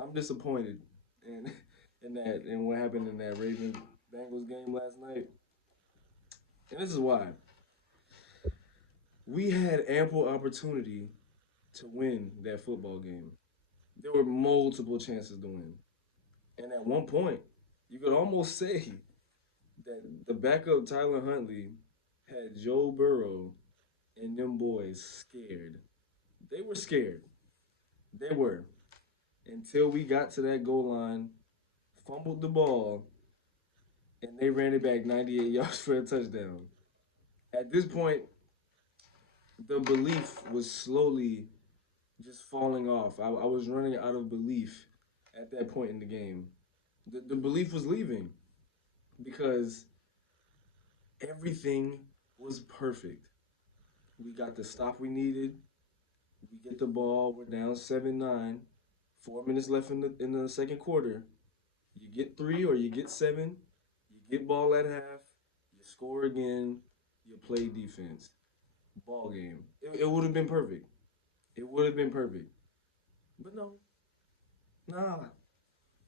I'm disappointed in in what happened in that Ravens Bengals game last night. And this is why. We had ample opportunity to win that football game. There were multiple chances to win. And at one point, you could almost say that the backup Tyler Huntley had Joe Burrow and them boys scared. They were scared. They were. Until we got to that goal line, fumbled the ball, and they ran it back 98 yards for a touchdown. At this point, the belief was slowly just falling off. I was running out of belief at that point in the game. The belief was leaving because everything was perfect. We got the stop we needed. We get the ball. We're down 7-9. 4 minutes left in the second quarter. You get three or you get seven. You get ball at half. You score again. You play defense. Ball game. It would have been perfect. It would have been perfect. But no, nah.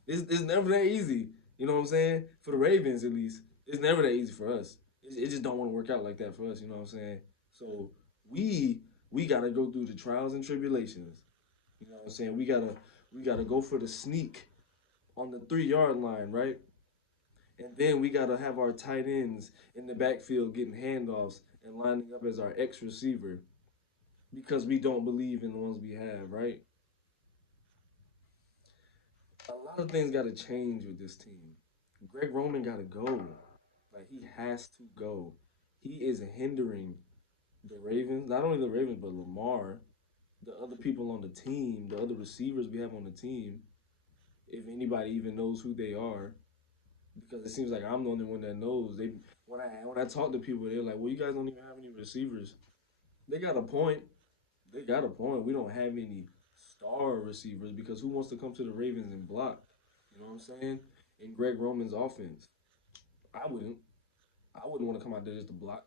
It's never that easy. You know what I'm saying? For the Ravens, at least, it's never that easy for us. It just don't want to work out like that for us. You know what I'm saying? So we we gotta go through the trials and tribulations. You know what I'm saying? We gotta go for the sneak on the 3 yard line, right? And then we gotta have our tight ends in the backfield getting handoffs and lining up as our X receiver because we don't believe in the ones we have, right? A lot of things got to change with this team. Greg Roman got to go. Like he has to go. He is hindering the Ravens, not only the Ravens but Lamar, the other people on the team, the other receivers we have on the team. If anybody even knows who they are, because it seems like I'm the only one that knows. They when I talk to people, they're like, "Well, you guys don't even have any receivers." They got a point. They got a point. We don't have any star receivers because who wants to come to the Ravens and block? You know what I'm saying? In Greg Roman's offense, I wouldn't. I wouldn't want to come out there just to block.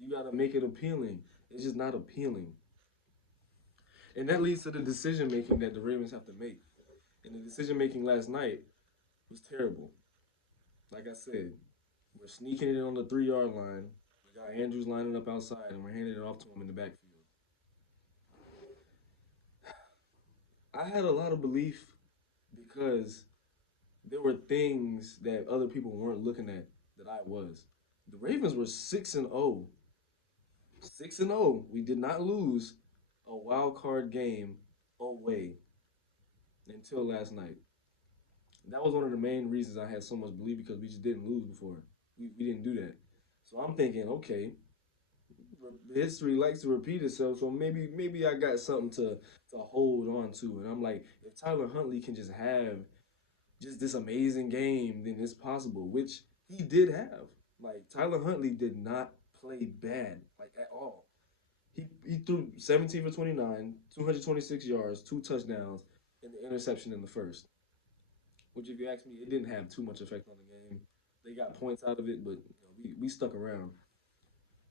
You got to make it appealing. It's just not appealing, and that leads to the decision making that the Ravens have to make. And the decision making last night was terrible. Like I said, we're sneaking it on the 3 yard line. We got Andrews lining up outside, and we're handing it off to him in the backfield. I had a lot of belief because there were things that other people weren't looking at that I was. The Ravens were 6-0. 6-0. We did not lose a wild card game away until last night. That was one of the main reasons I had so much belief because we just didn't lose before. We didn't do that. So I'm thinking, okay, history likes to repeat itself, so maybe I got something to hold on to. And I'm like, if Tyler Huntley can just have just this amazing game, then it's possible, which he did have. Like Tyler Huntley did not play bad, like at all. He threw 17 for 29, 226 yards, two touchdowns, and the interception in the first. Which, if you ask me, it didn't have too much effect on the game. They got points out of it, but we stuck around.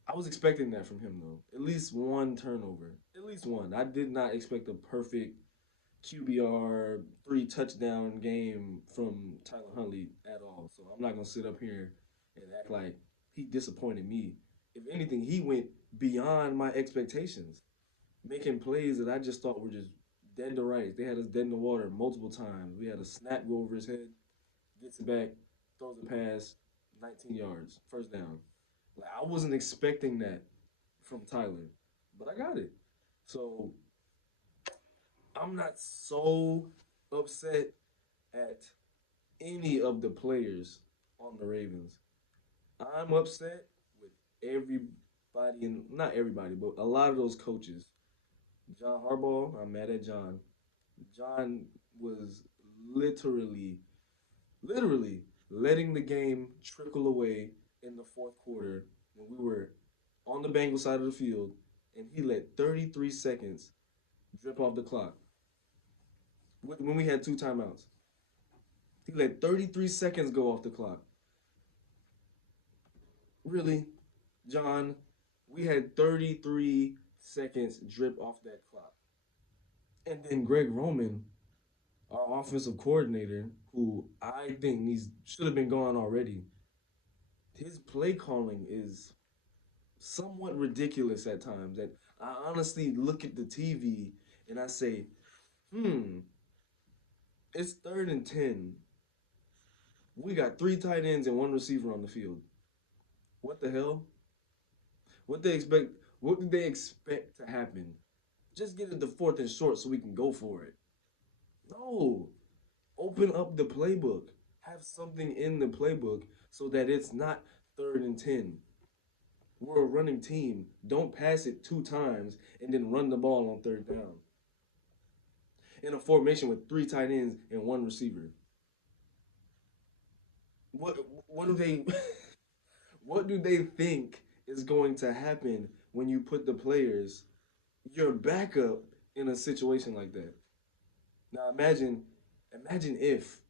I was expecting that from him though. At least one turnover. At least one. I did not expect a perfect QBR 3 touchdown game from Tyler Huntley at all. So I'm not gonna sit up here and act like he disappointed me. If anything, he went beyond my expectations, making plays that I just thought were just dead to rights. They had us dead in the water multiple times. We had a snap go over his head, gets it back, throws a pass, 19 yards, first down. Like I wasn't expecting that from Tyler, but I got it. So I'm not so upset at any of the players on the Ravens. I'm upset with everybody, and not everybody, but a lot of those coaches. John Harbaugh, I'm mad at John. John was literally, literally letting the game trickle away in the fourth quarter when we were on the Bengals side of the field, and he let 33 seconds drip off the clock when we had two timeouts. He let 33 seconds go off the clock. Really, John? We had 33 seconds drip off that clock. And then Greg Roman, our our offensive coordinator, who I think needs should have been gone already, his play calling is somewhat ridiculous at times. That I honestly look at the TV and I say, hmm, it's 3rd and 10. We got three tight ends and one receiver on the field. What the hell? What they expect? What did they expect to happen? Just get it to 4th and short so we can go for it. No, open up the playbook. Have something in the playbook so that it's not 3rd and 10. We're a running team. Don't pass it 2 times and then run the ball on 3rd down. In a formation with three tight ends and one receiver. What what do they what do they think is going to happen when you put the players, your backup, in a situation like that? Now imagine if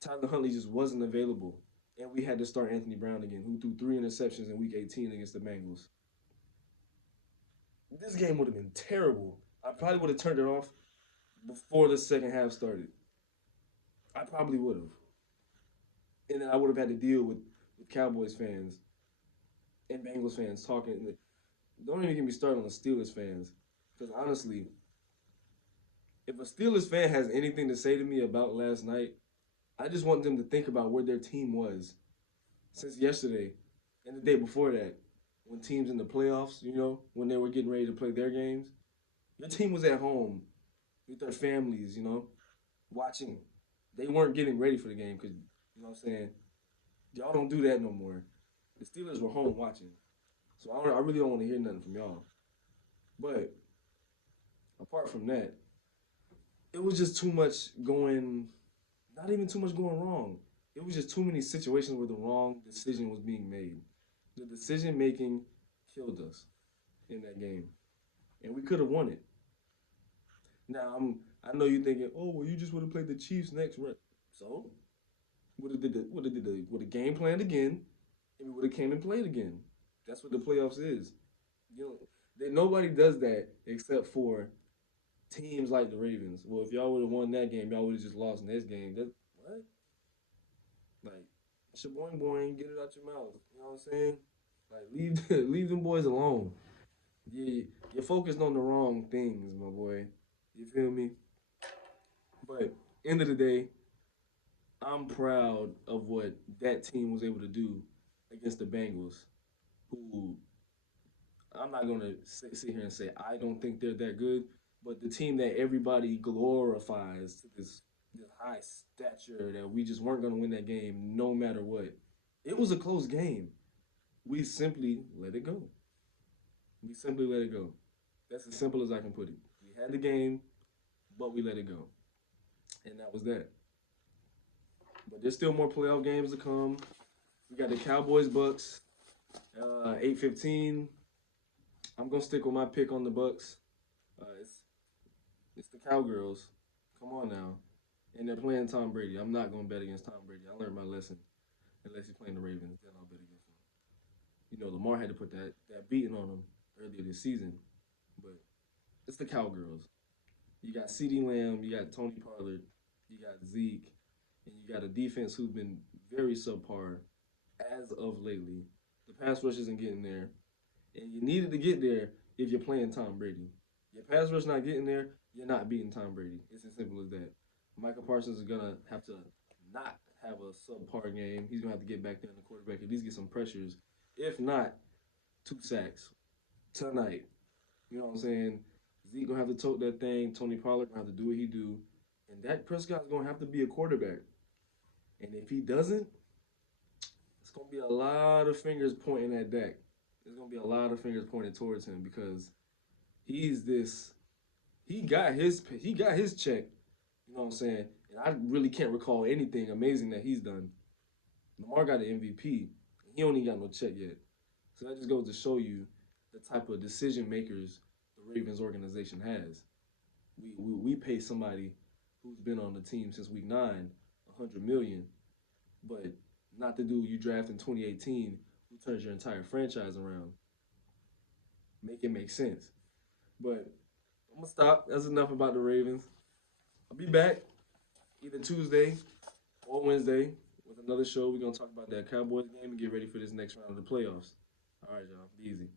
Tyler Huntley just wasn't available and we had to start Anthony Brown again, who threw 3 interceptions in week 18 against the Bengals. This game would have been terrible. I probably would have turned it off before the second half started. I probably would have. And then I would have had to deal with Cowboys fans and Bengals fans talking. Don't even get me started on the Steelers fans. Because honestly, if a Steelers fan has anything to say to me about last night, I just want them to think about where their team was since yesterday and the day before that. When teams in the playoffs, when they were getting ready to play their games, your team was at home with their families, watching. They weren't getting ready for the game because, you know what I'm saying? Y'all don't do that no more. The Steelers were home watching. So I really don't want to hear nothing from y'all. But apart from that, it was just too much going, not even too much going wrong. It was just too many situations where the wrong decision was being made. The decision making killed us in that game. And we could have won it. Now I know you're thinking, oh well, you just would have played the Chiefs next, right? So would have game planned again, and we would have came and played again. That's what the playoffs is. You know, nobody does that except for teams like the Ravens. Well, if y'all would have won that game, y'all would have just lost in this game. That what? Like, shaboing boing, get it out your mouth. You know what I'm saying? Like, leave them boys alone. You're focused on the wrong things, my boy. You feel me? But end of the day, I'm proud of what that team was able to do against the Bengals, who I'm not gonna sit here and say I don't think they're that good, but the team that everybody glorifies to this high stature that we just weren't gonna win that game no matter what. It was a close game. We simply let it go. We simply let it go. That's as simple as I can put it. We had the game, but we let it go, and that was that. But there's still more playoff games to come. We got the Cowboys Bucks, 8:15. I'm gonna stick with my pick on the Bucks. It's the Cowgirls. Come on now, and they're playing Tom Brady. I'm not gonna bet against Tom Brady. I learned my lesson. Unless he's playing the Ravens, then I'll bet against him. Lamar had to put that beating on him earlier this season, but it's the Cowgirls. You got CeeDee Lamb, you got Tony Pollard, you got Zeke, and you got a defense who's been very subpar as of lately. The pass rush isn't getting there, and you needed to get there if you're playing Tom Brady. Your pass rush not getting there, you're not beating Tom Brady. It's as simple as that. Michael Parsons is gonna have to not have a subpar game. He's gonna have to get back there in the quarterback, at least get some pressures. If not, 2 sacks tonight. You know what I'm saying? Zeke gonna have to tote that thing. Tony Pollard gonna have to do what he do, and Dak Prescott's gonna have to be a quarterback. And if he doesn't, it's gonna be a lot of fingers pointing at Dak. There's gonna be a lot of fingers pointed towards him because he's this. He got his check. You know what I'm saying? And I really can't recall anything amazing that he's done. Lamar got an MVP. He only got no check yet. So that just goes to show you the type of decision makers the Ravens organization has. We pay somebody who's been on the team since week 9 $100 million, but not the dude you draft in 2018 who turns your entire franchise around. Make it make sense. But I'm gonna stop. That's enough about the Ravens. I'll be back either Tuesday or Wednesday with another show. We're gonna talk about that Cowboys game and get ready for this next round of the playoffs. All right, y'all. Be easy.